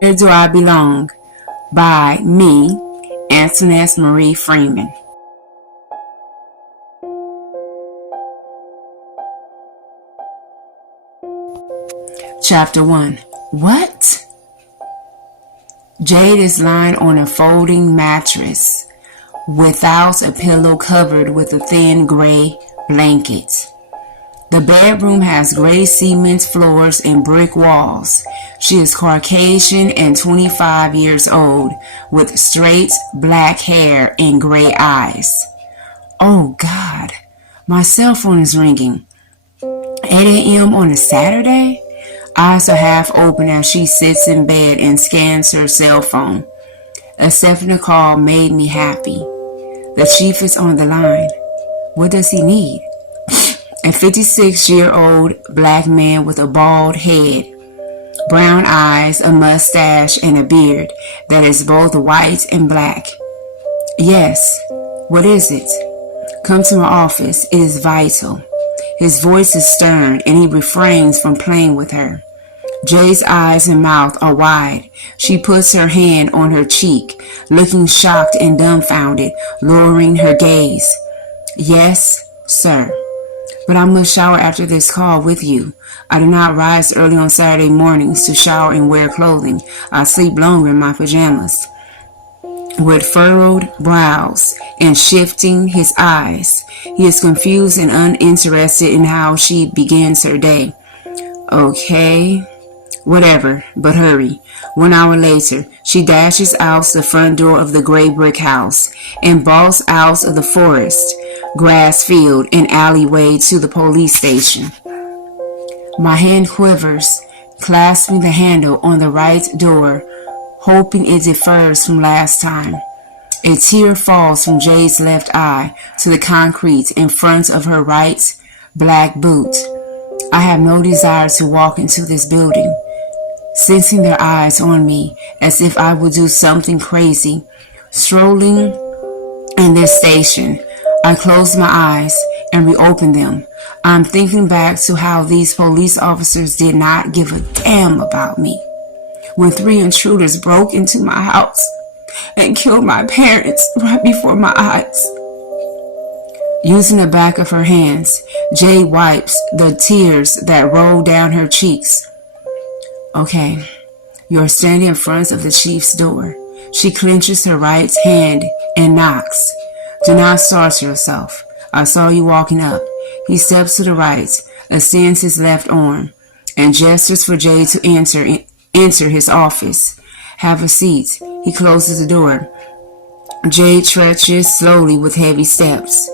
Where Do I Belong? By me, Antoinette Marie Freeman. Chapter 1. What? Jade is lying on a folding mattress without a pillow, covered with a thin gray blanket. The bedroom has gray cement floors and brick walls. She is Caucasian and 25 years old, with straight black hair and gray eyes. Oh God, my cell phone is ringing. 8 a.m. on a Saturday? Eyes are half open as she sits in bed and scans her cell phone. Accepting the call made me happy. The chief is on the line. What does he need? A 56-year-old black man with a bald head, brown eyes, a mustache, and a beard that is both white and black. Yes, what is it? Come to my office. It is vital. His voice is stern, and he refrains from playing with her. Jay's eyes and mouth are wide. She puts her hand on her cheek, looking shocked and dumbfounded, lowering her gaze. Yes, sir. But I must shower after this call with you. I do not rise early on Saturday mornings to shower and wear clothing. I sleep longer in my pajamas. With furrowed brows and shifting his eyes, he is confused and uninterested in how she begins her day. Okay, whatever, but hurry. 1 hour later, she dashes out the front door of the gray brick house and bolts out of the forest, grass field, and alleyway to the police station. My hand quivers, clasping the handle on the right door, hoping it differs from last time. A tear falls from Jay's left eye to the concrete in front of her right black boot. I have no desire to walk into this building. Sensing their eyes on me as if I would do something crazy, strolling in this station, I close my eyes and reopen them. I'm thinking back to how these police officers did not give a damn about me when 3 intruders broke into my house and killed my parents right before my eyes. Using the back of her hands, Jay wipes the tears that roll down her cheeks. Okay, you're standing in front of the chief's door. She clenches her right hand and knocks. Do not startle yourself. I saw you walking up. He steps to the right, extends his left arm, and gestures for Jay to enter his office. Have a seat. He closes the door. Jay trudges slowly with heavy steps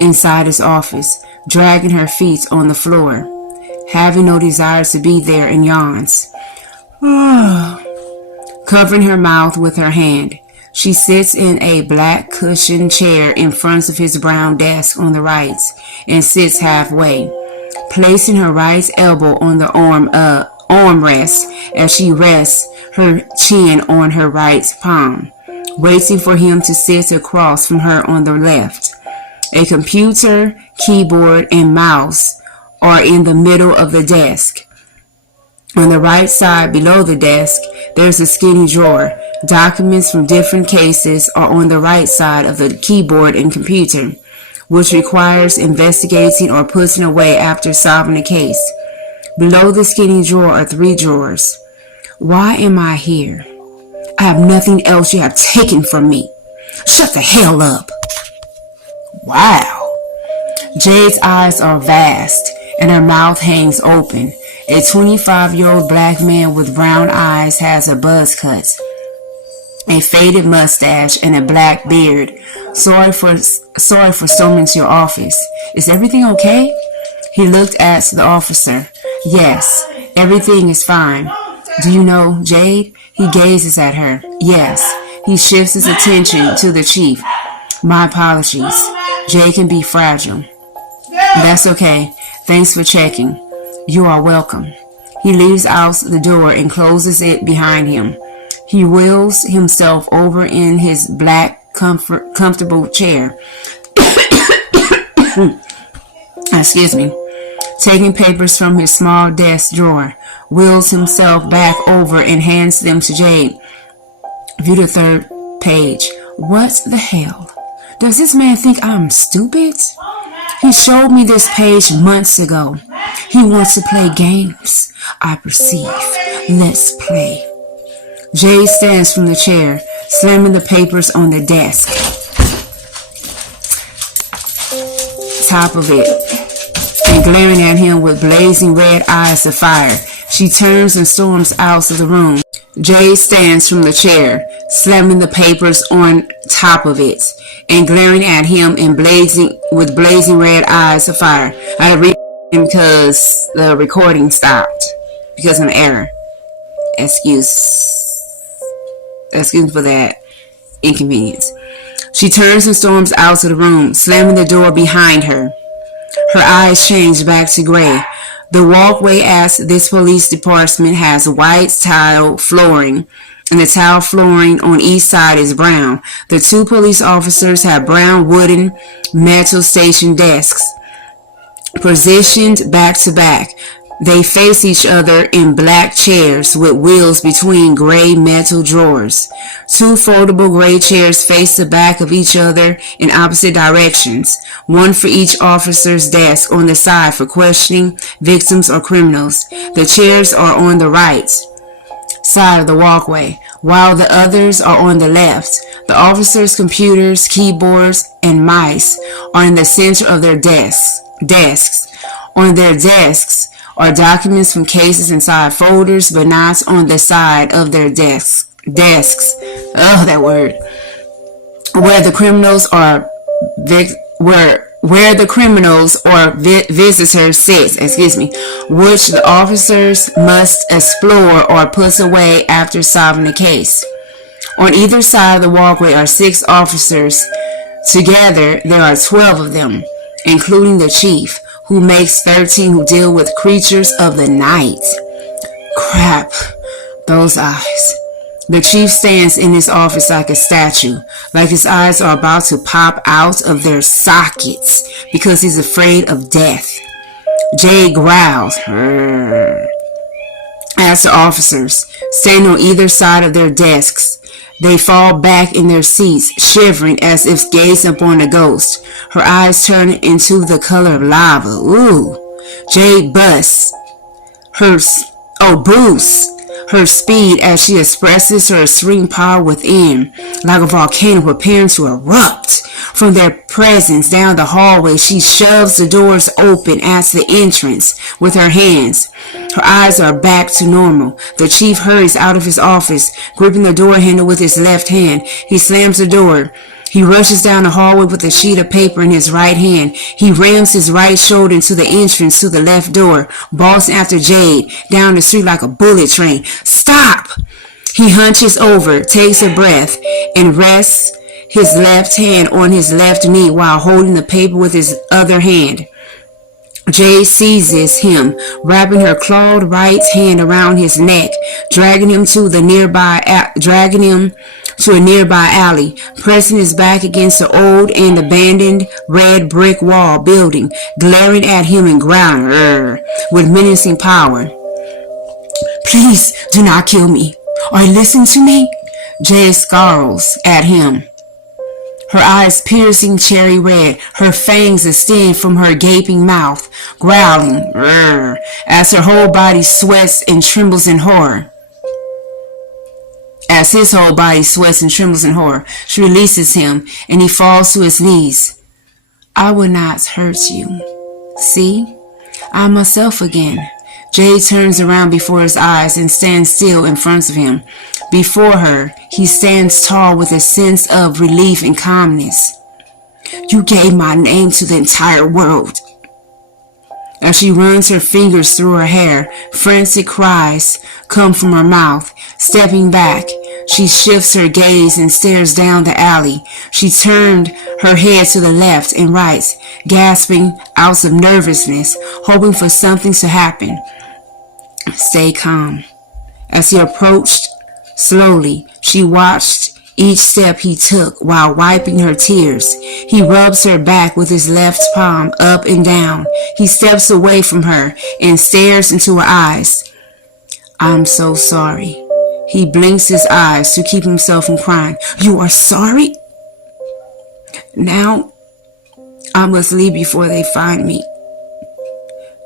inside his office, dragging her feet on the floor, having no desire to be there, and yawns. Covering her mouth with her hand, she sits in a black cushioned chair in front of his brown desk on the right and sits halfway, placing her right elbow on the armrest as she rests her chin on her right palm, waiting for him to sit across from her on the left. A computer, keyboard, and mouse are in the middle of the desk. On the right side below the desk, there's a skinny drawer. Documents from different cases are on the right side of the keyboard and computer, which requires investigating or putting away after solving a case. Below the skinny drawer are 3 drawers. Why am I here? I have nothing else you have taken from me. Shut the hell up. Wow. Jade's eyes are vast and her mouth hangs open. A 25-year-old black man with brown eyes has a buzz cut, a faded mustache, and a black beard. Sorry for storming to your office. Is everything okay? He looked at the officer. Yes, everything is fine. Do you know Jade? He gazes at her. Yes. He shifts his attention to the chief. My apologies. Jade can be fragile. That's okay. Thanks for checking. You are welcome. He leaves out the door and closes it behind him. He wheels himself over in his black comfortable chair. Excuse me. Taking papers from his small desk drawer, wheels himself back over and hands them to Jade. View the third page. What the hell? Does this man think I'm stupid? He showed me this page months ago. He wants to play games, I perceive. Let's play. Jade stands from the chair, slamming the papers on the desk. Top of it, and glaring at him with blazing red eyes of fire. She turns and storms out of the room. Jade stands from the chair, slamming the papers on top of it, and glaring at him with blazing red eyes of fire. I had to read it because the recording stopped because of an error. Excuse me for that inconvenience. She turns and storms out of the room, slamming the door behind her. Her eyes change back to gray. The walkway at this police department has white tile flooring, and the tile flooring on each side is brown. The two police officers have brown wooden metal station desks, positioned back to back. They face each other in black chairs with wheels between gray metal drawers. Two foldable gray chairs face the back of each other in opposite directions, one for each officer's desk on the side for questioning victims or criminals. The chairs are on the right side of the walkway, while the others are on the left. The officers' computers, keyboards, and mice are in the center of their desks. On their desks are documents from cases inside folders, but not on the side of their desks. Oh, that word. Where the criminals or visitors sit, which the officers must explore or put away after solving the case. On either side of the walkway are 6 officers. Together, there are 12 of them, including the chief, who makes 13 who deal with creatures of the night. Crap, those eyes. The chief stands in his office like a statue, like his eyes are about to pop out of their sockets because he's afraid of death. Jade growls as the officers stand on either side of their desks. They fall back in their seats, shivering as if gazing upon a ghost. Her eyes turn into the color of lava. Ooh. Jade boosts her speed as she expresses her extreme power within, like a volcano preparing to erupt. From their presence down the hallway, she shoves the doors open at the entrance with her hands. Her eyes are back to normal. The chief hurries out of his office, gripping the door handle with his left hand. He slams the door. He rushes down the hallway with a sheet of paper in his right hand. He rams his right shoulder into the entrance to the left door, bolting after Jade down the street like a bullet train. Stop! He hunches over, takes a breath, and rests his left hand on his left knee while holding the paper with his other hand. Jade seizes him, wrapping her clawed right hand around his neck, dragging him to a nearby alley, pressing his back against the old and abandoned red brick wall building, glaring at him and growling with menacing power. Please do not kill me, or listen to me. Jade scowls at him, her eyes piercing cherry red, her fangs extend from her gaping mouth, growling as her whole body sweats and trembles in horror. As his whole body sweats and trembles in horror, she releases him, and he falls to his knees. I will not hurt you. See? I'm myself again. Jade turns around before his eyes and stands still in front of him. Before her, he stands tall with a sense of relief and calmness. You gave my name to the entire world. As she runs her fingers through her hair, frantic cries come from her mouth. Stepping back, she shifts her gaze and stares down the alley. She turned her head to the left and right, gasping out of nervousness, hoping for something to happen. Stay calm. As he approached slowly, she watched each step he took while wiping her tears. He rubs her back with his left palm up and down. He steps away from her and stares into her eyes. I'm so sorry. He blinks his eyes to keep himself from crying. You are sorry? Now I must leave before they find me.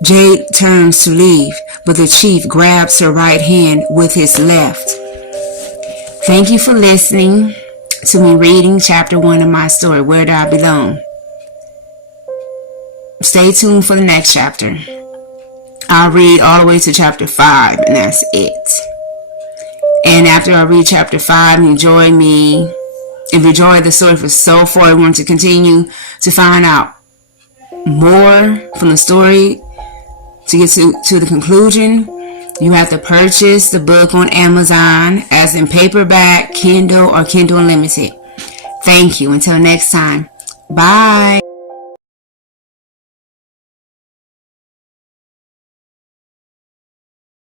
Jade turns to leave, but the chief grabs her right hand with his left. Thank you for listening to me reading chapter 1 of my story, Where Do I Belong? Stay tuned for the next chapter. I'll read all the way to chapter 5, and that's it. And after I read chapter 5, enjoy the story for so far, I want to continue to find out more from the story to get to the conclusion. You have to purchase the book on Amazon, as in paperback, Kindle, or Kindle Unlimited. Thank you. Until next time. Bye.